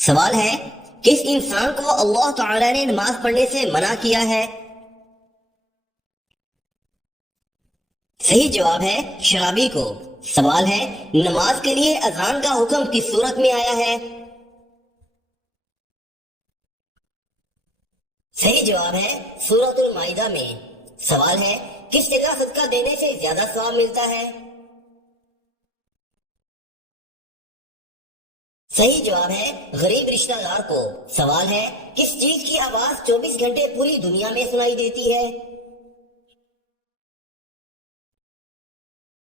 سوال ہے، کس انسان کو اللہ تعالی نے نماز پڑھنے سے منع کیا ہے؟ صحیح جواب ہے شرابی کو۔ سوال ہے، نماز کے لیے اذان کا حکم کس صورت میں آیا ہے؟ صحیح جواب ہے سورۃ المائدہ میں۔ سوال ہے، کس جگہ صدقہ دینے سے زیادہ ثواب ملتا ہے؟ صحیح جواب ہے غریب رشتہ دار کو۔ سوال ہے، کس چیز کی آواز 24 گھنٹے پوری دنیا میں سنائی دیتی ہے؟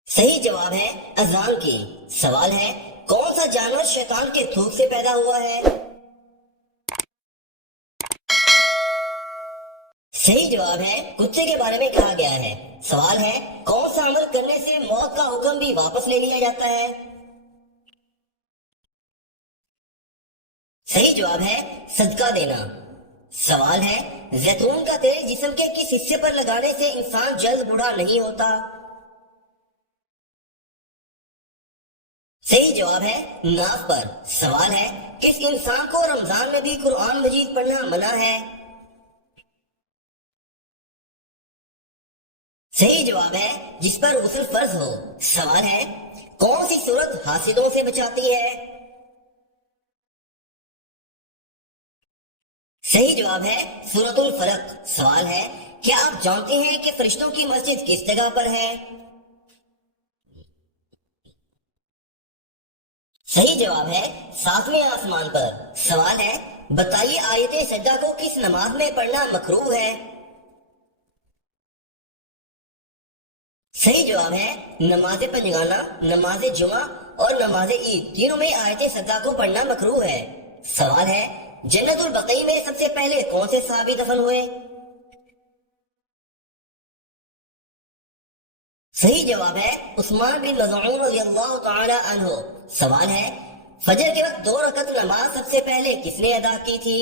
صحیح جواب ہے اذان کی۔ سوال ہے، کون سا جانور شیطان کے تھوک سے پیدا ہوا ہے؟ صحیح جواب ہے کتے کے بارے میں کہا گیا ہے۔ سوال ہے، کون سا عمل کرنے سے موت کا حکم بھی واپس لے لیا جاتا ہے؟ صحیح جواب ہے صدقہ دینا۔ سوال ہے، زیتون کا تیل جسم کے کس حصے پر لگانے سے انسان جلد بوڑھا نہیں ہوتا؟ صحیح جواب ہے ناف پر۔ سوال ہے، کس انسان کو رمضان میں بھی قرآن مجید پڑھنا منع ہے؟ صحیح جواب ہے جس پر غسل فرض ہو۔ سوال ہے، کون سی صورت حاسدوں سے بچاتی ہے؟ صحیح جواب ہے سورۃ الفلق۔ سوال ہے، کیا آپ جانتے ہیں کہ فرشتوں کی مسجد کس جگہ پر ہے؟ صحیح جواب ہے 7ویں آسمان پر۔ سوال ہے، بتائیے آیت سجدہ کو کس نماز میں پڑھنا مکروہ ہے؟ صحیح جواب ہے نماز پنجگانہ، نماز جمعہ اور نماز عید تینوں میں آیت سجدہ کو پڑھنا مکروہ ہے۔ سوال ہے، جنت البقیع میں سب سے پہلے کون سے صحابی دفن ہوئے؟ صحیح جواب ہے عثمان بن مظعون رضی اللہ تعالی عنہ۔ سوال ہے، فجر کے وقت 2 رکعت نماز سب سے پہلے کس نے ادا کی تھی؟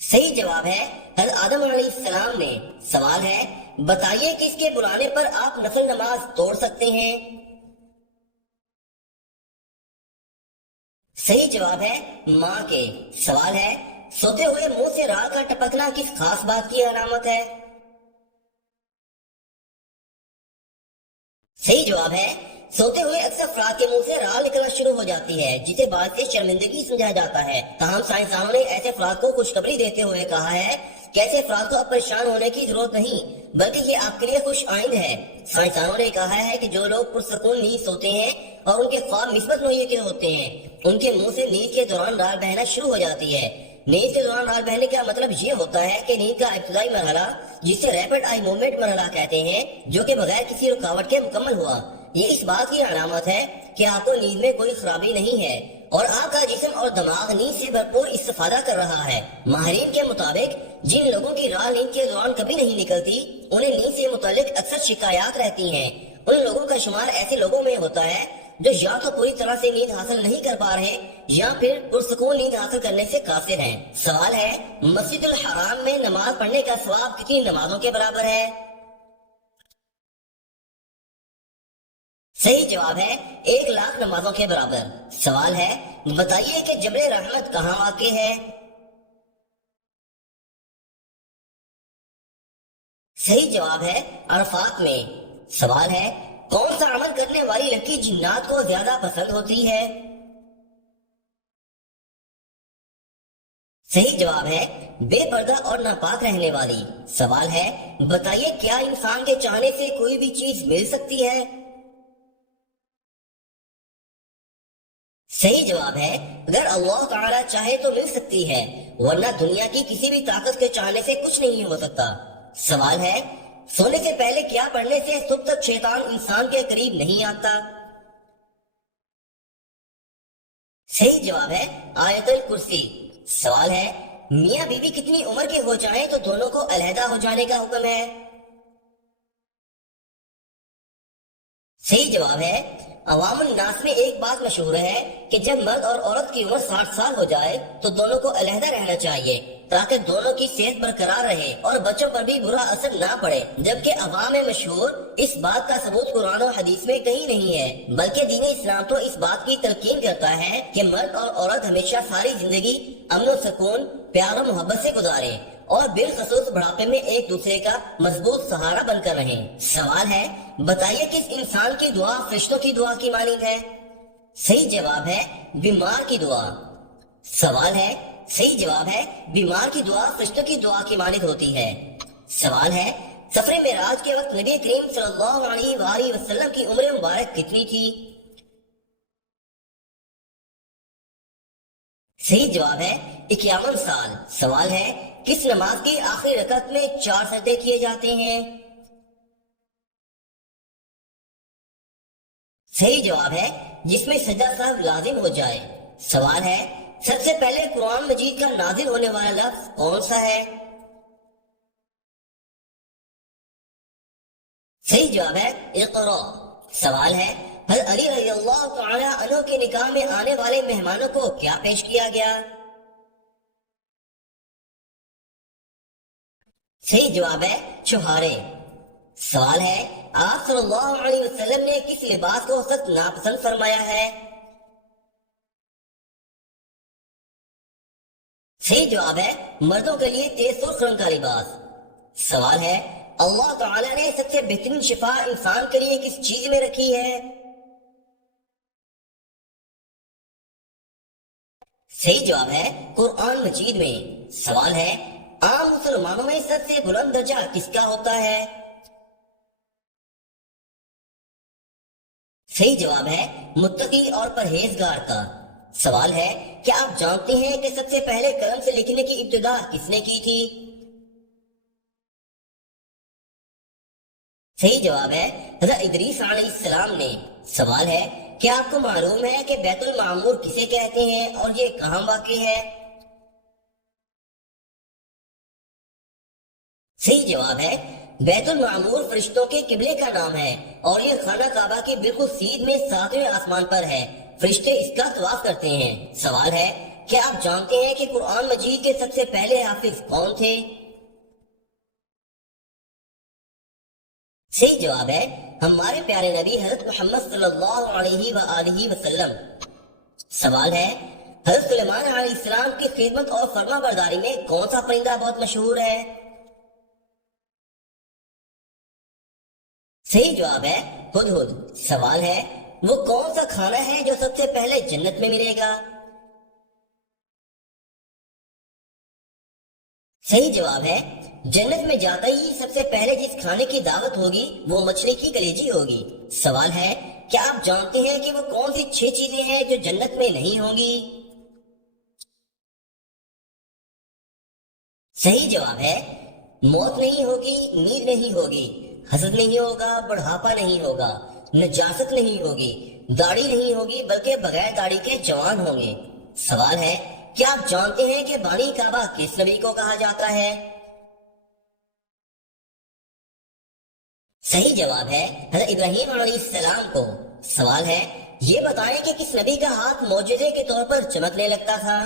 صحیح جواب ہے حضرت آدم علیہ السلام نے۔ سوال ہے، بتائیے کس کے بلانے پر آپ نفل نماز توڑ سکتے ہیں؟ صحیح جواب ہے ماں کے۔ سوال ہے، سوتے ہوئے منہ سے رال کا ٹپکنا کس خاص بات کی علامت ہے؟ صحیح جواب ہے سوتے ہوئے اکثر افراد کے منہ سے رال نکلنا شروع ہو جاتی ہے، جسے بعد سے شرمندگی سمجھا جاتا ہے۔ تاہم سائنسدانوں نے ایسے افراد کو خوشخبری دیتے ہوئے کہا ہے کہ ایسے افراد کو اب پریشان ہونے کی ضرورت نہیں، بلکہ یہ آپ کے لیے خوش آئند ہے۔ سائنسدانوں نے کہا ہے کہ جو لوگ پرسکون نیند سوتے ہیں اور ان کے خواب مثبت نوعیت کے ہوتے ہیں، ان کے منہ سے نیند کے دوران رال بہنا شروع ہو جاتی ہے۔ نیند کے دوران رال بہنے کا مطلب یہ ہوتا ہے کہ نیند کا ابتدائی مرحلہ، جسے ریپڈ آئی موومنٹ مرحلہ کہتے ہیں، جو کہ بغیر کسی رکاوٹ کے مکمل ہوا، یہ اس بات کی علامت ہے کہ آپ کو نیند میں کوئی خرابی نہیں ہے اور آپ کا جسم اور دماغ نیند سے بھرپور استفادہ کر رہا ہے۔ ماہرین کے مطابق جن لوگوں کی رال نیند کے دوران کبھی نہیں نکلتی، انہیں نیند سے متعلق اکثر شکایات رہتی ہیں۔ ان لوگوں کا شمار ایسے لوگوں میں ہوتا ہے جو یا تو پوری طرح سے نیند حاصل نہیں کر پا رہے یا پھر پرسکون نیند حاصل کرنے سے قاصر ہیں۔ سوال ہے، مسجد الحرام میں نماز پڑھنے کا ثواب کتنی نمازوں کے برابر ہے؟ صحیح جواب ہے 1,00,000 نمازوں کے برابر۔ سوال ہے، بتائیے کہ جبل رحمت کہاں واقع ہے؟ صحیح جواب ہے عرفات میں۔ سوال ہے، کون سا عمل کرنے والی لڑکی جنات کو زیادہ پسند ہوتی ہے؟ صحیح جواب ہے بے پردہ اور ناپاک رہنے والی۔ سوال ہے، بتائیے کیا انسان کے چاہنے سے کوئی بھی چیز مل سکتی ہے؟ صحیح جواب ہے اگر اللہ تعالی چاہے تو مل سکتی ہے، ورنہ دنیا کی کسی بھی طاقت کے چاہنے سے کچھ نہیں ہو سکتا۔ سوال ہے، سونے سے پہلے کیا پڑھنے سے صبح تک شیطان انسان کے قریب نہیں آتا؟ صحیح جواب ہے آیت الکرسی۔ سوال ہے، میاں بیوی کتنی عمر کے ہو جائیں تو دونوں کو علیحدہ ہو جانے کا حکم ہے؟ صحیح جواب ہے عوام الناس میں ایک بات مشہور ہے کہ جب مرد اور عورت کی عمر 60 سال ہو جائے تو دونوں کو علیحدہ رہنا چاہیے۔ تاکہ دونوں کی صحت برقرار رہے اور بچوں پر بھی برا اثر نہ پڑے، جبکہ عوام مشہور اس بات کا ثبوت قرآن و حدیث میں کہیں نہیں ہے، بلکہ دین اسلام تو اس بات کی تلقین کرتا ہے کہ مرد اور عورت ہمیشہ ساری زندگی امن و سکون، پیار و محبت سے گزارے اور بالخصوص بڑھاپے میں ایک دوسرے کا مضبوط سہارا بن کر رہیں۔ سوال ہے، بتائیے کس انسان کی دعا فرشتوں کی دعا کی مانند ہے؟ صحیح جواب ہے بیمار کی دعا۔ سوال ہے، صحیح جواب ہے بیمار کی دعا فرشتوں کی دعا کی مانند ہوتی ہے۔ سوال ہے، سفر معراج کے وقت نبی کریم صلی اللہ علیہ وآلہ وسلم کی عمر مبارک کتنی تھی؟ صحیح جواب ہے 51 سال۔ سوال ہے، کس نماز کی آخری رکعت میں 4 سجدے کیے جاتے ہیں؟ صحیح جواب ہے جس میں سجدہ سہو لازم ہو جائے۔ سوال ہے، سب سے پہلے قرآن مجید کا نازل ہونے والا لفظ کون سا ہے؟ صحیح جواب ہے اقرا۔ سوال ہے، حضرت علی رضی اللہ تعالی عنہ کے نکاح میں آنے والے مہمانوں کو کیا پیش کیا گیا؟ صحیح جواب ہے چھہارے۔ سوال ہے، آپ صلی اللہ علیہ وسلم نے کس لباس کو سخت ناپسند فرمایا ہے؟ صحیح جواب ہے مردوں کے لیے تیز سرخ رنگ کا لباس۔ سوال ہے، اللہ تعالیٰ نے سب سے بہترین شفا انسان کے لیے کس چیز میں رکھی ہے؟ صحیح جواب ہے قرآن مجید میں۔ سوال ہے، عام مسلمانوں میں سب سے بلند درجہ کس کا ہوتا ہے؟ صحیح جواب ہے متقی اور پرہیزگار کا۔ سوال ہے، کیا آپ جانتے ہیں کہ سب سے پہلے قلم سے لکھنے کی ابتدا کس نے کی تھی؟ صحیح جواب ہے حضرت ادریس علیہ السلام نے۔ سوال ہے، کیا آپ کو معلوم ہے کہ بیت المعمور کسے کہتے ہیں اور یہ کہاں واقع ہے؟ صحیح جواب ہے بیت المعمور فرشتوں کے قبلے کا نام ہے اور یہ خانہ کعبہ کے بالکل سیدھ میں 7ویں آسمان پر ہے، فرشتے اس کا طواف کرتے ہیں۔ سوال ہے، کیا آپ جانتے ہیں کہ قرآن مجید کے سب سے پہلے حافظ کون تھے؟ صحیح جواب ہے ہمارے پیارے نبی حضرت محمد صلی اللہ علیہ وآلہ وسلم۔ سوال ہے، حضرت سلیمان علیہ السلام کی خدمت اور فرما برداری میں کون سا پرندہ بہت مشہور ہے؟ صحیح جواب ہے ہدہد۔ سوال ہے، وہ کون سا کھانا ہے جو سب سے پہلے جنت میں ملے گا؟ صحیح جواب ہے جنت میں جاتا ہی سب سے پہلے جس کھانے کی دعوت ہوگی وہ مچھلی کی کلیجی ہوگی۔ سوال ہے، کیا آپ جانتے ہیں کہ وہ کون سی 6 چیزیں ہیں جو جنت میں نہیں ہوں گی؟ صحیح جواب ہے موت نہیں ہوگی، نیند نہیں ہوگی، حسد نہیں ہوگا، بڑھاپا نہیں ہوگا، نجاست نہیں ہوگی، داڑھی نہیں ہوگی بلکہ بغیر داڑھی کے جوان ہوں گے۔ سوال ہے، کیا آپ جانتے ہیں کہ بانی کعبہ کس نبی کو کہا جاتا ہے؟ صحیح جواب ہے حضرت ابراہیم علیہ السلام کو۔ سوال ہے، یہ بتائیں کہ کس نبی کا ہاتھ معجزے کے طور پر چمکنے لگتا تھا؟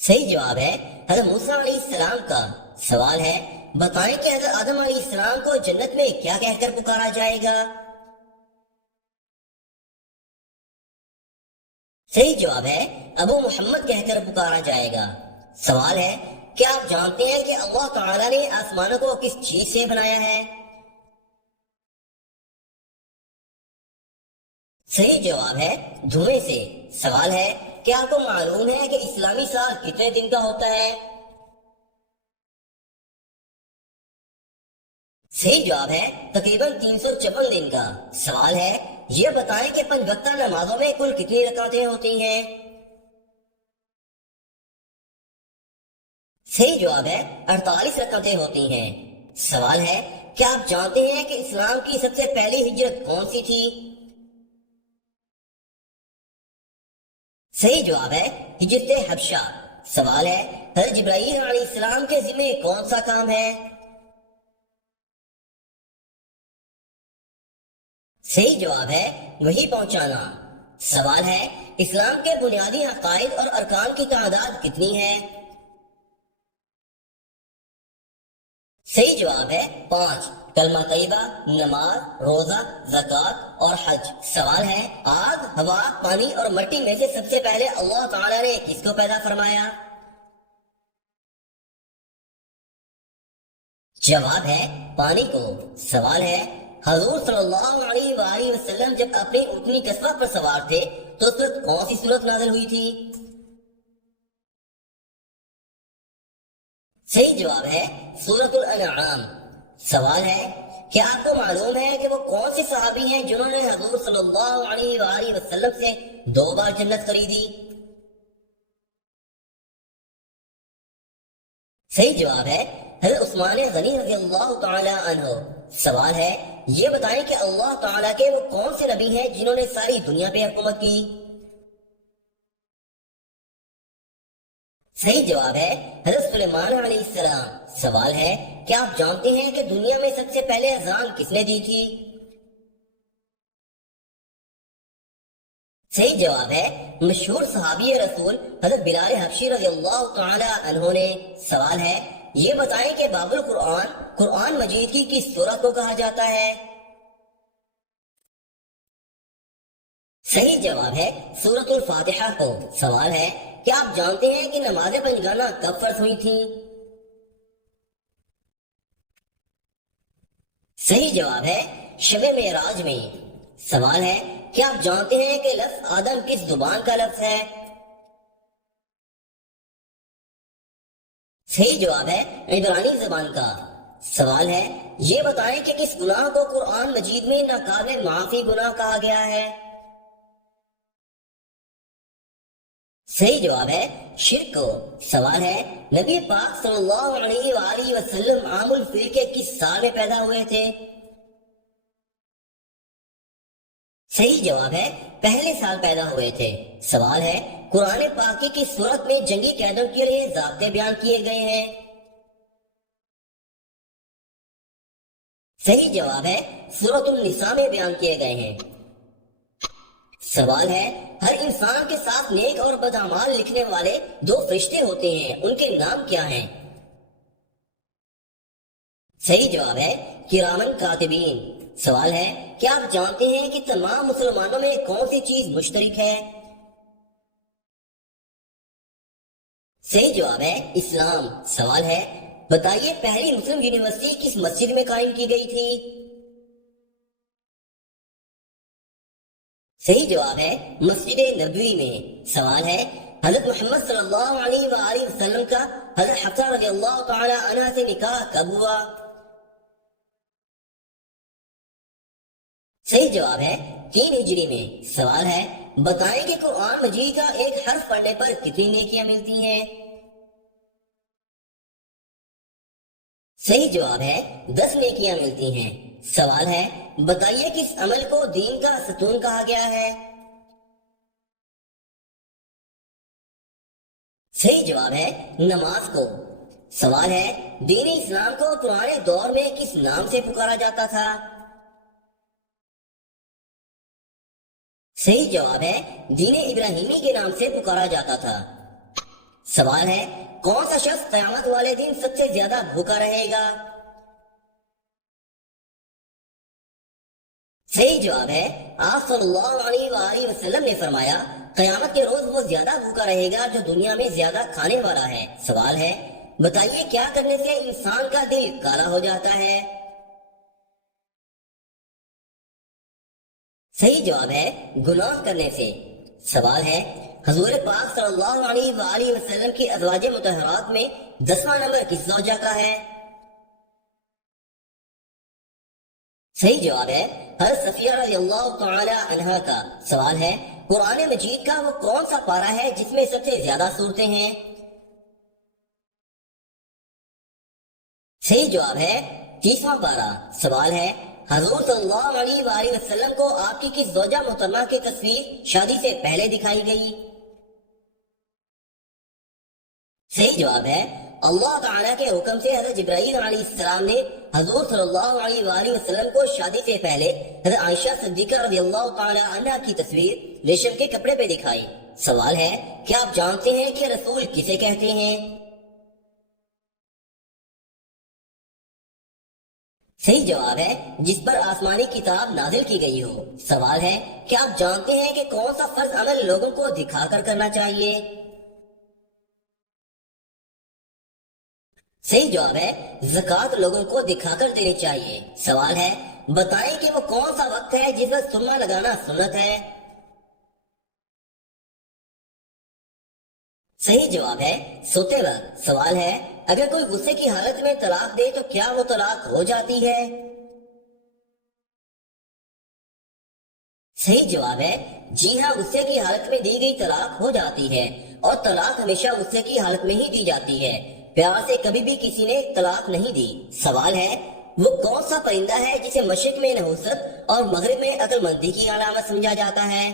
صحیح جواب ہے حضرت موسیٰ علیہ السلام کا۔ سوال ہے، بتائیں کہ حضرت آدم علیہ السلام کو جنت میں کیا کہہ کر پکارا جائے گا؟ صحیح جواب ہے ابو محمد کہہ کر پکارا جائے گا۔ سوال ہے، کیا آپ جانتے ہیں کہ اللہ تعالیٰ نے آسمانوں کو کس چیز سے بنایا ہے؟ صحیح جواب ہے دھوئیں سے۔ سوال ہے، کیا آپ کو معلوم ہے کہ اسلامی سال کتنے دن کا ہوتا ہے؟ صحیح جواب ہے تقریباً 354 دن کا۔ سوال ہے، یہ بتائیں کہ 5 وقتہ نمازوں میں کل کتنی رکعتیں ہوتی ہیں؟ صحیح جواب ہے 48 رکعتیں ہوتی ہیں۔ سوال ہے، کیا آپ جانتے ہیں کہ اسلام کی سب سے پہلی ہجرت کون سی تھی؟ صحیح جواب ہے ہجرت حبشہ۔ سوال ہے، حضرت جبرائیل علیہ السلام کے ذمہ کون سا کام ہے؟ صحیح جواب ہے وہی پہنچانا۔ سوال ہے اسلام کے بنیادی عقائد اور ارکان کی تعداد کتنی ہے؟ صحیح جواب ہے 5، کلمہ طیبہ، نماز، روزہ، زکوٰۃ اور حج۔ سوال ہے آگ، ہوا، پانی اور مٹی میں سے سب سے پہلے اللہ تعالیٰ نے کس کو پیدا فرمایا؟ جواب ہے پانی کو۔ سوال ہے حضور صلی اللہ علیہ وآلہ وسلم جب اپنی اونٹنی قصبہ پر سوار تھے تو اس وقت کون سی سورت نازل ہوئی تھی؟ صحیح جواب ہے سورۃ الانعام۔ سوال ہے کیا آپ کو معلوم ہے کہ وہ کون سے صحابی ہیں جنہوں نے حضور صلی اللہ علیہ وآلہ وسلم سے 2 بار جنت خریدی؟ صحیح جواب ہے حضرت عثمان غنی رضی اللہ تعالی عنہ۔ سوال ہے یہ بتائیں کہ اللہ تعالیٰ کے وہ کون سے نبی ہیں جنہوں نے ساری دنیا پہ حکومت کی؟ صحیح جواب ہے حضرت سلیمان علیہ السلام۔ سوال ہے کیا آپ جانتے ہیں کہ دنیا میں سب سے پہلے اذان کس نے دی تھی؟ صحیح جواب ہے مشہور صحابی رسول حضرت بلال حبشی رضی اللہ تعالی عنہ نے۔ سوال ہے یہ بتائیں کہ باب القرآن قرآن مجید کی کس سورت کو کہا جاتا ہے؟ صحیح جواب ہے سورۃ الفاتحہ کو۔ سوال ہے کیا آپ جانتے ہیں کہ نماز پنجگانہ کب فرض ہوئی تھی؟ صحیح جواب ہے شب معراج میں۔ سوال ہے کیا آپ جانتے ہیں کہ لفظ آدم کس زبان کا لفظ ہے؟ صحیح جواب ہے عبرانی زبان کا۔ سوال ہے یہ بتائیں کہ کس گناہ کو قرآن مجید میں ناقابل معافی گناہ کہا گیا ہے؟ صحیح جواب ہے شرک کو۔ سوال ہے نبی پاک صلی اللہ علیہ وآلہ وسلم عام الفیل کے کس سال میں پیدا ہوئے تھے؟ صحیح جواب ہے پہلے سال پیدا ہوئے تھے۔ سوال ہے قرآن پاک کی کس صورت میں جنگی قیدوں کے لیے ضابطے بیان کیے گئے ہیں؟ صحیح جواب ہے سورۃ النساء میں بیان کیے گئے ہیں۔ سوال ہے ہر انسان کے ساتھ نیک اور بدعمال لکھنے والے 2 فرشتے ہوتے ہیں، ان کے نام کیا ہیں؟ صحیح جواب ہے کرامن کاتبین۔ سوال ہے کیا آپ جانتے ہیں کہ تمام مسلمانوں میں کون سی چیز مشترک ہے؟ صحیح جواب ہے اسلام۔ سوال ہے بتائیے پہلی مسلم یونیورسٹی کس مسجد میں قائم کی گئی تھی؟ صحیح جواب ہے مسجد نبوی میں۔ سوال ہے حضرت محمد صلی اللہ علیہ وآلہ وسلم کا حضرت حفصہ رضی اللہ تعالی عنہ سے نکاح کب ہوا؟ صحیح جواب ہے 3 ہجری میں۔ سوال ہے بتائیں کہ قرآن مجید کا ایک حرف پڑھنے پر کتنی نیکیاں ملتی ہیں؟ صحیح جواب ہے 10 نیکیاں ملتی ہیں۔ سوال ہے بتائیے کس عمل کو دین کا ستون کہا گیا ہے؟ صحیح جواب ہے نماز کو۔ سوال ہے دین اسلام کو پرانے دور میں کس نام سے پکارا جاتا تھا؟ صحیح جواب ہے دین ابراہیمی کے نام سے پکارا جاتا تھا۔ سوال ہے کون سا شخص قیامت والے دن سب سے زیادہ بھوکا رہے گا؟ صحیح جواب ہے آپ صلی اللہ علیہ وآلہ وسلم نے فرمایا قیامت کے روز وہ زیادہ بھوکا رہے گا جو دنیا میں زیادہ کھانے والا ہے۔ سوال ہے بتائیے کیا کرنے سے انسان کا دل کالا ہو جاتا ہے؟ صحیح جواب ہے گناہ کرنے سے۔ سوال ہے حضور پاک صلی اللہ علیہ وآلہ وسلم کی ازواج مطہرات میں 10واں نمبر کس زوجہ کا ہے؟ صحیح جواب ہے حضرت صفیہ رضی اللہ تعالی عنہا کا۔ سوال ہے قرآن مجید کا وہ کون سا پارہ ہے جس میں سب سے زیادہ سورتیں ہیں؟ صحیح جواب ہے 30واں پارہ۔ سوال ہے حضور صلی اللہ علیہ وآلہ وسلم کو آپ کی کس زوجہ محترمہ کی تصویر شادی سے پہلے دکھائی گئی؟ صحیح جواب ہے اللہ تعالیٰ کے حکم سے حضرت جبرائیل علیہ السلام نے حضور صلی اللہ علیہ وآلہ وسلم کو شادی سے پہلے حضرت عائشہ صدیقہ رضی اللہ تعالی عنہ کی تصویر ریشم کے کپڑے پہ دکھائی۔ سوال ہے، کیا آپ جانتے ہیں کہ رسول کسے کہتے ہیں؟ صحیح جواب ہے جس پر آسمانی کتاب نازل کی گئی ہو۔ سوال ہے، کیا آپ جانتے ہیں کہ کون سا فرض عمل لوگوں کو دکھا کر کرنا چاہیے؟ صحیح جواب ہے زکوٰۃ لوگوں کو دکھا کر دینی چاہیے۔ سوال ہے، بتائیں کہ وہ کون سا وقت ہے جس وقت سرما لگانا سنت ہے؟ صحیح جواب ہے سوتے وقت۔ سوال ہے، اگر کوئی غصے کی حالت میں طلاق دے تو کیا وہ طلاق ہو جاتی ہے؟ صحیح جواب ہے جی ہاں، غصے کی حالت میں دی گئی طلاق ہو جاتی ہے، اور طلاق ہمیشہ غصے کی حالت میں ہی دی جاتی ہے، پیار سے کبھی بھی کسی نے طلاق نہیں دی۔ سوال ہے، وہ کون سا پرندہ ہے جسے مشرق میں نحوست اور مغرب میں عقل مندی کی علامت سمجھا جاتا ہے؟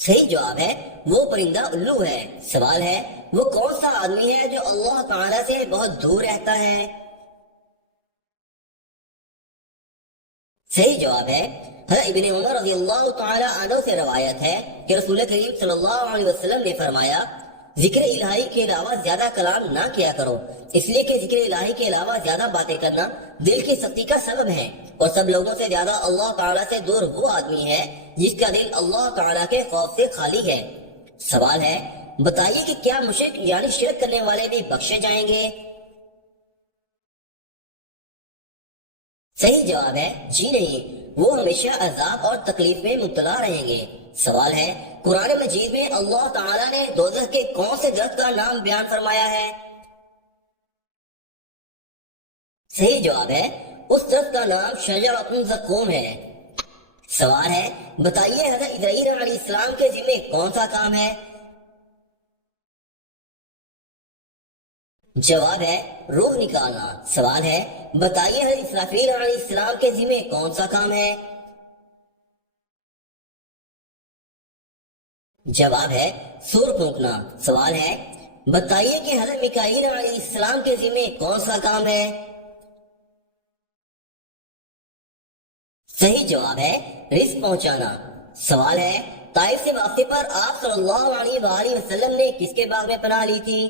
صحیح جواب ہے وہ پرندہ الو ہے۔ سوال ہے، وہ کون سا آدمی ہے جو اللہ تعالیٰ سے بہت دور رہتا ہے؟ صحیح جواب ہے حضرت ابن عمر رضی اللہ تعالی عنہ سے روایت ہے کہ رسول کریم صلی اللہ علیہ وسلم نے فرمایا، ذکر الہی کے علاوہ زیادہ کلام نہ کیا کرو، اس لیے کہ ذکر الہی کے علاوہ زیادہ باتیں کرنا دل کی سختی کا سبب ہے، اور سب لوگوں سے زیادہ اللہ تعالیٰ سے دور وہ آدمی ہے جس کا دل اللہ تعالیٰ کے خوف سے خالی ہے۔ سوال ہے، بتائیے کہ کیا مشرک یعنی شرک کرنے والے بھی بخشے جائیں گے؟ صحیح جواب ہے جی نہیں، وہ ہمیشہ عذاب اور تکلیف میں مبتلا رہیں گے۔ سوال ہے، قرآن مجید میں اللہ تعالیٰ نے دوزخ کے کون سے درخت کا نام بیان فرمایا ہے؟ صحیح جواب ہے اس درخت کا نام شجرۃ الزقوم ہے۔ سوال ہے، بتائیے حضرت ابراہیم علیہ السلام کے ذمے کون سا کام ہے؟ جواب ہے روح نکالنا۔ سوال ہے، بتائیے حضرت اسرافیل علیہ السلام کے ذمے کون سا کام ہے؟ جواب ہے سور پھونکنا۔ سوال ہے، بتائیے کہ حضرت میکائیل علیہ السلام کے ذمے کون سا کام ہے؟ صحیح جواب ہے رزق پہنچانا۔ سوال ہے، طائف سے واپسی پر آپ صلی اللہ علیہ وآلہ وسلم نے کس کے باغ میں پناہ لی تھی؟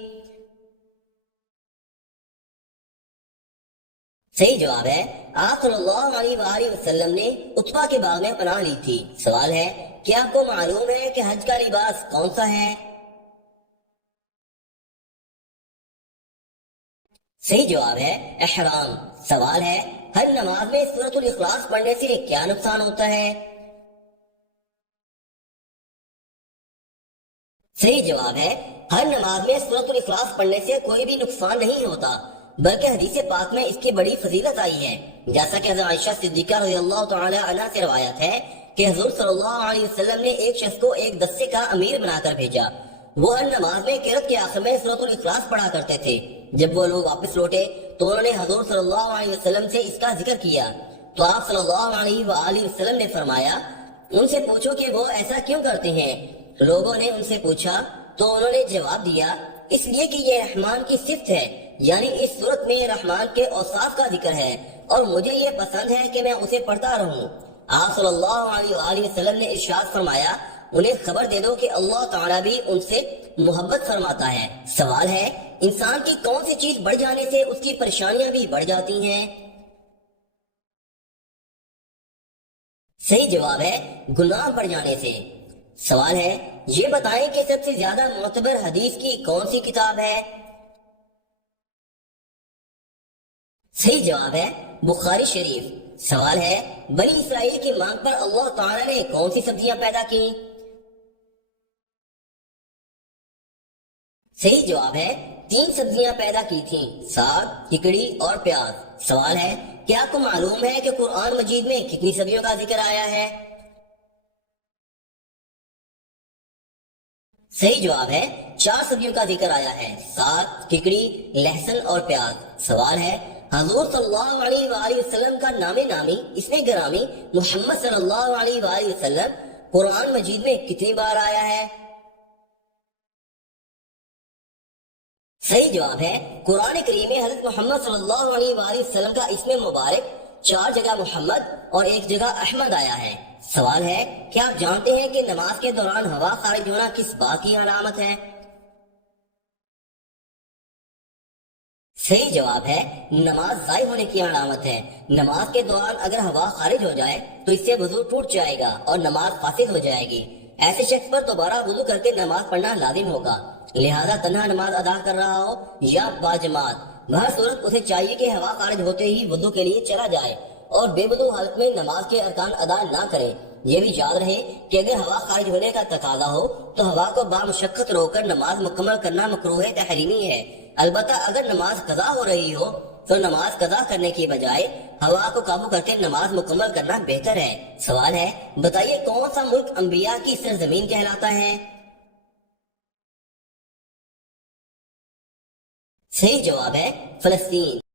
صحیح جواب ہے آپ صلی اللہ علیہ وآلہ وسلم نے عتبہ کے باغ میں پناہ لی تھی۔ سوال ہے، کیا آپ کو معلوم ہے کہ حج کا لباس کون سا ہے؟ صحیح جواب ہے احرام۔ سوال ہے، ہر نماز میں سورۃ الاخلاص پڑھنے سے کیا نقصان ہوتا ہے؟ صحیح جواب ہے ہر نماز میں سورۃ الاخلاص پڑھنے سے کوئی بھی نقصان نہیں ہوتا، بلکہ حدیث پاک میں اس کی بڑی فضیلت آئی ہے، جیسا کہ حضرت عائشہ صدیقہ رضی اللہ تعالی عنہ سے روایت ہے کہ حضور صلی اللہ علیہ وسلم نے ایک شخص کو ایک دستے کا امیر بنا کر بھیجا۔ وہ ہر نماز میں قرأت کے آخر میں سورۃ الاخلاص پڑھا کرتے تھے۔ جب وہ لوگ واپس لوٹے تو انہوں نے حضور صلی اللہ علیہ وسلم سے اس کا ذکر کیا، تو آپ صلی اللہ علیہ وآلہ وسلم نے فرمایا، ان سے پوچھو کہ وہ ایسا کیوں کرتے ہیں۔ لوگوں نے ان سے پوچھا تو انہوں نے جواب دیا، اس لیے کہ یہ رحمان کی صفت ہے، یعنی اس صورت میں رحمان کے اوصاف کا ذکر ہے، اور مجھے یہ پسند ہے کہ میں اسے پڑھتا رہوں۔ آپ صلی اللہ علیہ وآلہ وسلم نے ارشاد فرمایا، انہیں خبر دے دو کہ اللہ تعالیٰ بھی ان سے محبت فرماتا ہے۔ سوال ہے، انسان کی کون سی چیز بڑھ جانے سے اس کی پریشانیاں بھی بڑھ جاتی ہیں؟ صحیح جواب ہے گناہ بڑھ جانے سے۔ سوال ہے، یہ بتائیں کہ سب سے زیادہ معتبر حدیث کی کون سی کتاب ہے؟ صحیح جواب ہے بخاری شریف۔ سوال ہے، بنی اسرائیل کی مانگ پر اللہ تعالیٰ نے کون سی سبزیاں پیدا کی؟ صحیح جواب ہے 3 سبزیاں پیدا کی تھیں، ساگ، ککڑی اور پیاز۔ سوال ہے، کیا آپ کو معلوم ہے کہ قرآن مجید میں کتنی سبزیوں کا ذکر آیا ہے؟ صحیح جواب ہے 4 سبزیوں کا ذکر آیا ہے، ساگ، ککڑی، لہسن اور پیاز۔ سوال ہے، حضور صلی اللہ علیہ وآلہ وسلم کا نام نامی اسم گرامی محمد صلی اللہ علیہ وآلہ وسلم قرآن مجید میں کتنی بار آیا ہے؟ صحیح جواب ہے قرآن کریم میں حضرت محمد صلی اللہ علیہ وآلہ وسلم کا اسم مبارک 4 جگہ محمد اور 1 جگہ احمد آیا ہے۔ سوال ہے کیا آپ جانتے ہیں کہ نماز کے دوران ہوا خارج ہونا کس بات کی علامت ہے؟ صحیح جواب ہے نماز ضائع ہونے کی علامت ہے۔ نماز کے دوران اگر ہوا خارج ہو جائے تو اس سے وضو ٹوٹ جائے گا اور نماز فاسد ہو جائے گی۔ ایسے شخص پر دوبارہ وضو کر کے نماز پڑھنا لازم ہوگا، لہذا تنہا نماز ادا کر رہا ہو یا باجماعت، بہر صورت اسے چاہیے کہ ہوا خارج ہوتے ہی وضو کے لیے چلا جائے اور بے وضو حالت میں نماز کے ارکان ادا نہ کرے۔ یہ بھی یاد رہے کہ اگر ہوا خارج ہونے کا تقاضا ہو تو ہوا کو بامشقت روک کر نماز مکمل کرنا مکروہ تحریمی ہے۔ البتہ اگر نماز قضا ہو رہی ہو تو نماز قضا کرنے کی بجائے ہوا کو قابو کر کے نماز مکمل کرنا بہتر ہے۔ سوال ہے بتائیے کون سا ملک انبیاء کی سرزمین کہلاتا ہے؟ صحیح جواب ہے فلسطین۔